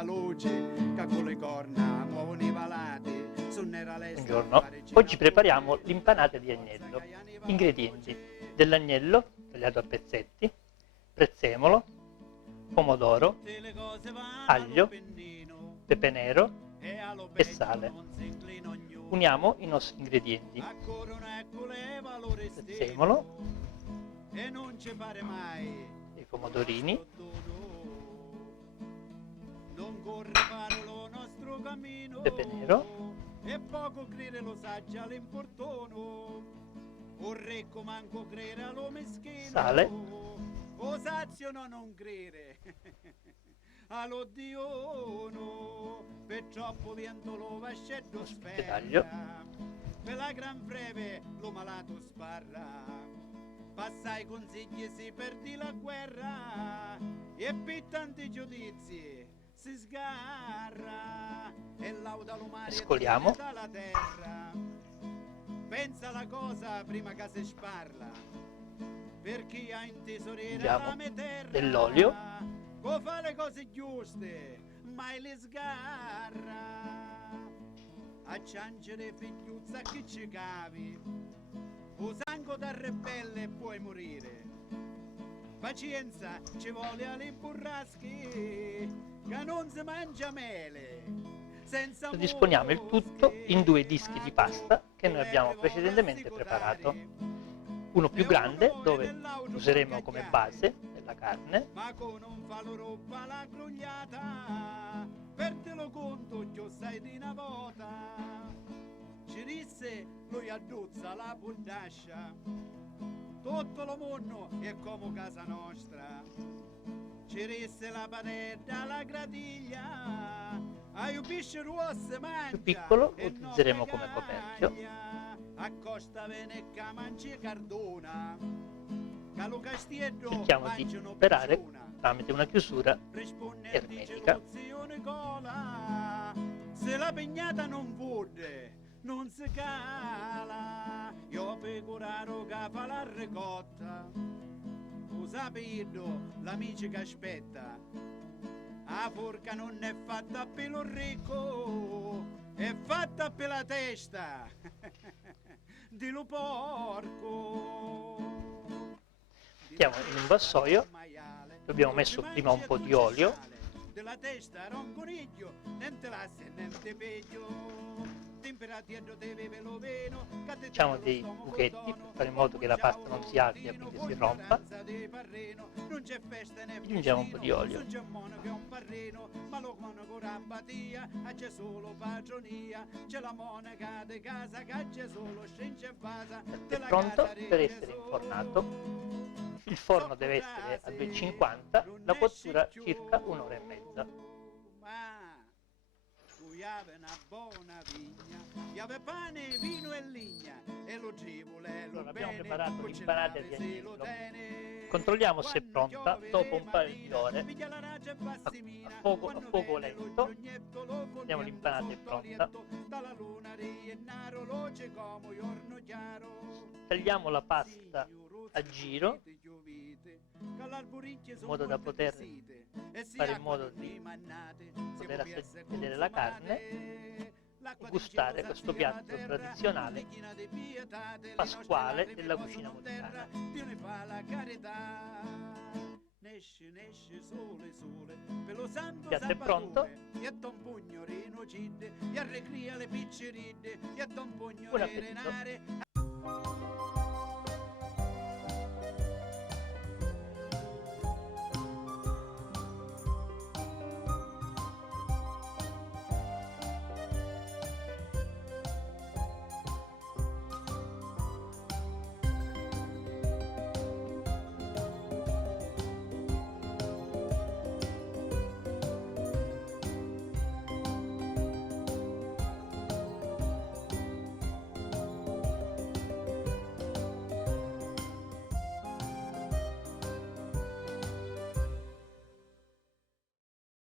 la luce che con le corna muovono i palati. Buongiorno, oggi prepariamo l'impanata di agnello. Ingredienti: dell'agnello tagliato a pezzetti, prezzemolo, pomodoro, aglio, pepe nero e sale. Uniamo i nostri ingredienti: prezzemolo, i pomodorini, pepe nero, e poco credere lo saggia l'importono, o recco manco credere lo meschino, sale, o sazio non credere allo diono, per troppo vento lo vascetto taglio, sferra, per la gran breve lo malato sparra, passai consigli si perdi la guerra, e per tanti giudizi si sgarra, e lauda l'umaria mescoliamo, dalla terra. Pensa la cosa prima che si sparla, per chi ha intesorere la terra, dell'olio, co fa le cose giuste, mai le sgarra. A ciancere figliuzza che ci cavi, o sangue da ribelle puoi morire. Pazienza ci vuole alle burrasche, che non si mangia mele. Disponiamo il tutto in 2 dischi di pasta che noi abbiamo precedentemente preparato. Uno più grande dove useremo come base della carne, ma con un falo roba la grugliata, perdelo conto che sai di una volta. Ci disse lui adduzza la pundascia, tutto lo mondo è come casa nostra. Ci disse la padetta la gratiglia, hai un pesce rosso mangia, più piccolo lo utilizzeremo come coperchio. Accosta venecca mangi cardona, che lo castietto Cerchiamo di operare tramite una chiusura ermetica. Se la pegnata non vuole, non si cala, io pecuraro che fa la ricotta, lo sapedo l'amici che aspetta, la forca non è fatta per lo ricco, è fatta per la testa di lo porco. Mettiamo in un vassoio, abbiamo messo prima un po' di olio, della testa era un coniglio, niente lasse e niente peggio. Facciamo dei buchetti per fare in modo che la pasta non si alzi e quindi si rompa. Aggiungiamo un po' di olio. È pronto per essere infornato. Il forno deve essere a 250, la cottura circa 1 ora e mezza. Una buona vigna, ave pane, vino e ligna, e lo givole, lo Allora, abbiamo bene, preparato l'impanata di agnello. Controlliamo se è pronta dopo un paio di ore a fuoco lento. Vediamo l'impanata è pronta. Tagliamo la pasta a giro in modo da poter fare in modo di poter vedere la carne e gustare questo piatto tradizionale pasquale della cucina montana. Il piatto è pronto. Buon appetito!